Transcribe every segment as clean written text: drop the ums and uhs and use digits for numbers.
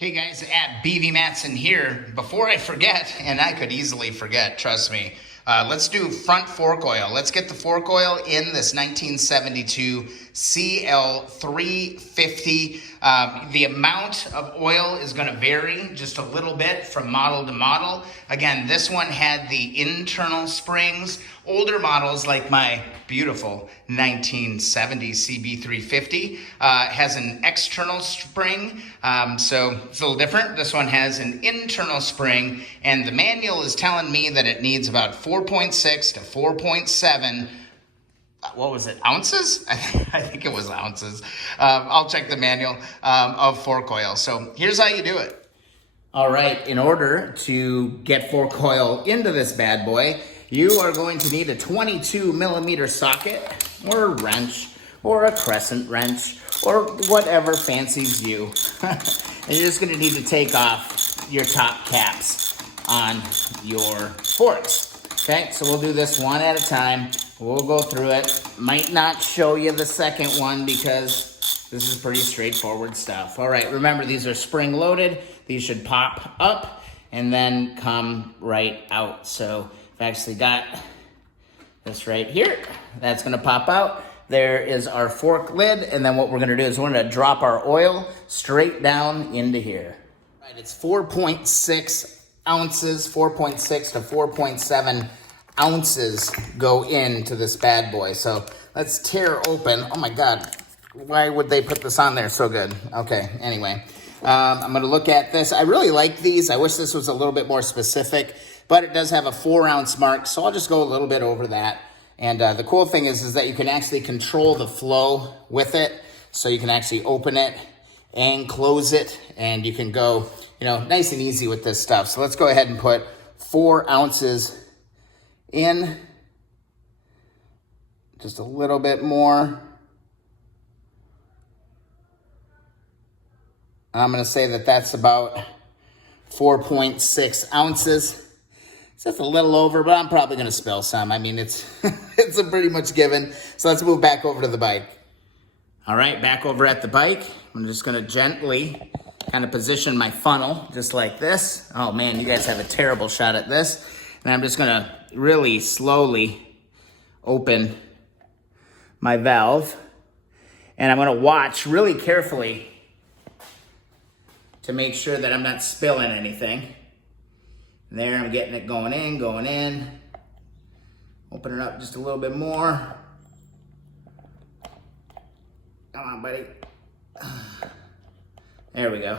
Hey guys, at BV Matson here. Before I forget, and I could easily forget, trust me, let's do front fork oil. Let's get the fork oil in this 1972 CL350. The amount of oil is going to vary just a little bit from model to model. Again, this one had the internal springs. Older models like my beautiful 1970 CB350 has an external spring, so it's a little different. This one has an internal spring, and the manual is telling me that it needs about 4.6 to 4.7 what was it, ounces? I think it was ounces. I'll check the manual of fork oil. So here's how you do it. All right, in order to get fork oil into this bad boy, you are going to need a 22 millimeter socket or a wrench or a crescent wrench or whatever fancies you. And you're just going to need to take off your top caps on your forks. Okay, so we'll do this one at a time. We'll go through it. Might not show you the second one because this is pretty straightforward stuff. All right, remember these are spring loaded. These should pop up and then come right out. So I've actually got this right here. That's gonna pop out. There is our fork lid, and then what we're gonna do is we're gonna drop our oil straight down into here. All right, it's 4.6 ounces, 4.6 to 4.7 ounces go into this bad boy. So let's tear open. Oh my God, why would they put this on there so good? Okay, anyway, I'm gonna look at this. I really like these. I wish this was a little bit more specific, but it does have a 4-ounce mark, so I'll just go a little bit over that. And the cool thing is that you can actually control the flow with it. So you can actually open it and close it, and you can go, nice and easy with this stuff. So let's go ahead and put 4 ounces in, just a little bit more. And I'm going to say that that's about 4.6 ounces. It's just a little over, but I'm probably going to spill some. I mean, it's it's a pretty much given. So let's move back over to the bike. All right, back over at the bike. I'm just going to gently kind of position my funnel just like this. Oh man, you guys have a terrible shot at this. And I'm just going to really slowly open my valve. And I'm going to watch really carefully to make sure that I'm not spilling anything. There, I'm getting it going in. Open it up just a little bit more. Come on, buddy. There we go.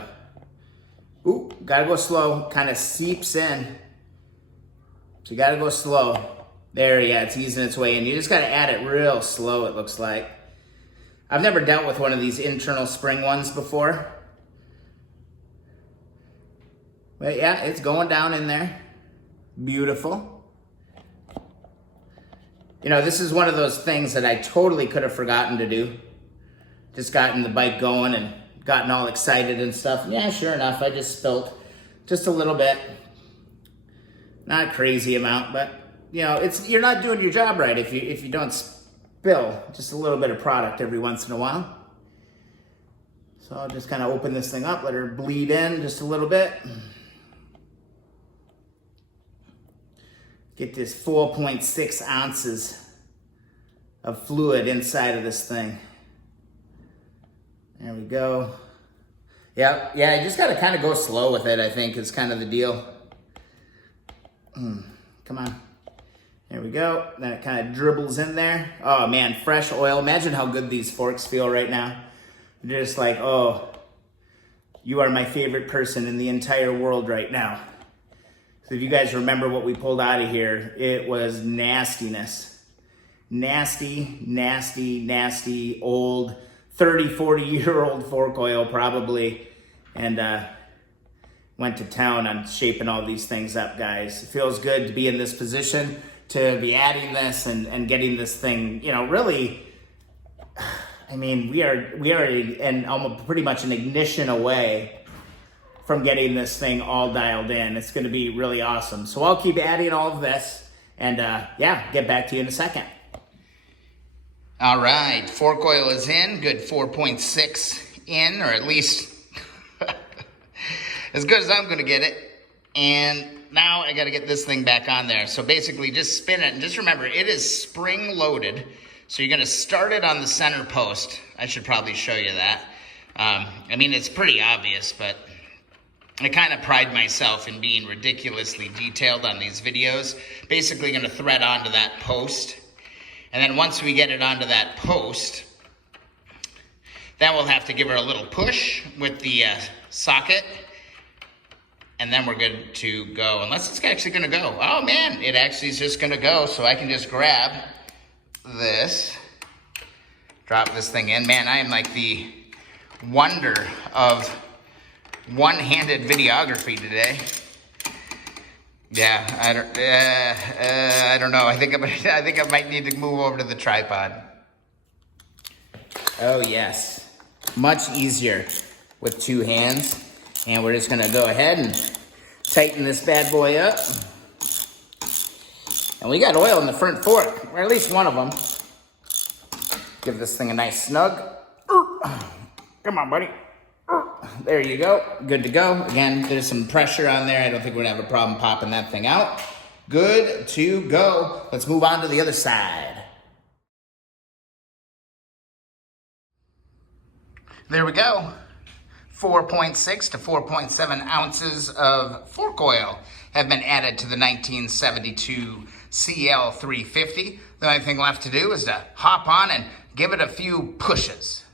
Ooh, gotta go slow. Kind of seeps in. So you gotta go slow. There, yeah, it's easing its way in. You just gotta add it real slow, it looks like. I've never dealt with one of these internal spring ones before. But yeah, it's going down in there. Beautiful. This is one of those things that I totally could have forgotten to do. Just gotten the bike going and gotten all excited and stuff. And yeah, sure enough, I just spilt just a little bit. Not a crazy amount, but you're not doing your job right if you don't spill just a little bit of product every once in a while. So I'll just kind of open this thing up, let her bleed in just a little bit. Get this 4.6 ounces of fluid inside of this thing. There we go. Yeah, you just gotta kind of go slow with it, I think, is kind of the deal. Come on. There we go. Then it kind of dribbles in there. Oh man, fresh oil. Imagine how good these forks feel right now. They're just like, oh, you are my favorite person in the entire world right now. So if you guys remember what we pulled out of here, it was nastiness. Nasty, old, 30, 40-year-old fork oil probably. And went to town on shaping all these things up, guys. It feels good to be in this position, to be adding this and getting this thing, really, I mean, we are almost pretty much an ignition away from getting this thing all dialed in. It's going to be really awesome. So I'll keep adding all of this and get back to you in a second. All right, fork oil is in, good 4.6 in, or at least as good as I'm gonna get it. And now I gotta get this thing back on there. So basically just spin it, and just remember, it is spring loaded. So you're gonna start it on the center post. I should probably show you that. I mean, it's pretty obvious, but I kind of pride myself in being ridiculously detailed on these videos. Basically gonna thread onto that post. And then once we get it onto that post, then we'll have to give her a little push with the socket. And then we're good to go, unless it's actually gonna go. Oh man, it actually is just gonna go, so I can just grab this, drop this thing in. Man, I am like the wonder of one-handed videography today. Yeah, I don't know. I think I might need to move over to the tripod. Oh yes, much easier with two hands. And we're just gonna go ahead and tighten this bad boy up. And we got oil in the front fork, or at least one of them. Give this thing a nice snug. Come on, buddy. There you go, good to go. Again, there's some pressure on there. I don't think we're gonna have a problem popping that thing out. Good to go. Let's move on to the other side. There we go. 4.6 to 4.7 ounces of fork oil have been added to the 1972 CL350. The only thing left to do is to hop on and give it a few pushes.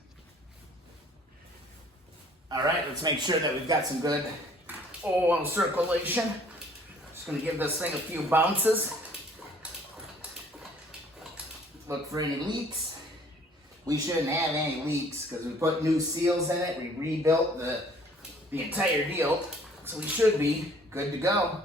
All right, let's make sure that we've got some good oil circulation. Just gonna give this thing a few bounces. Look for any leaks. We shouldn't have any leaks because we put new seals in it. We rebuilt the entire deal. So we should be good to go.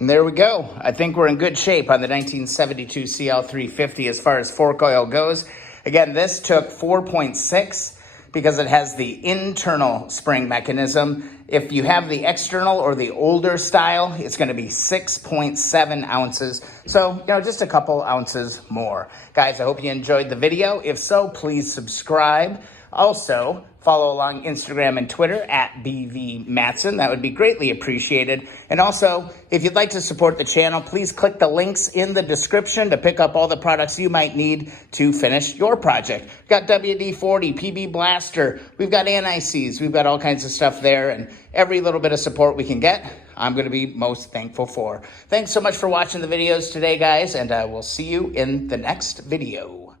And there we go. I think we're in good shape on the 1972 CL350 as far as fork oil goes. Again, this took 4.6 because it has the internal spring mechanism. If you have the external or the older style, it's gonna be 6.7 ounces. So, just a couple ounces more. Guys, I hope you enjoyed the video. If so, please subscribe. Also, follow along Instagram and Twitter at BV Matson. That would be greatly appreciated. And also, if you'd like to support the channel, please click the links in the description to pick up all the products you might need to finish your project. We've got WD-40, PB Blaster, we've got anti-seize, we've got all kinds of stuff there, and every little bit of support we can get, I'm going to be most thankful for. Thanks so much for watching the videos today, guys, and we'll see you in the next video.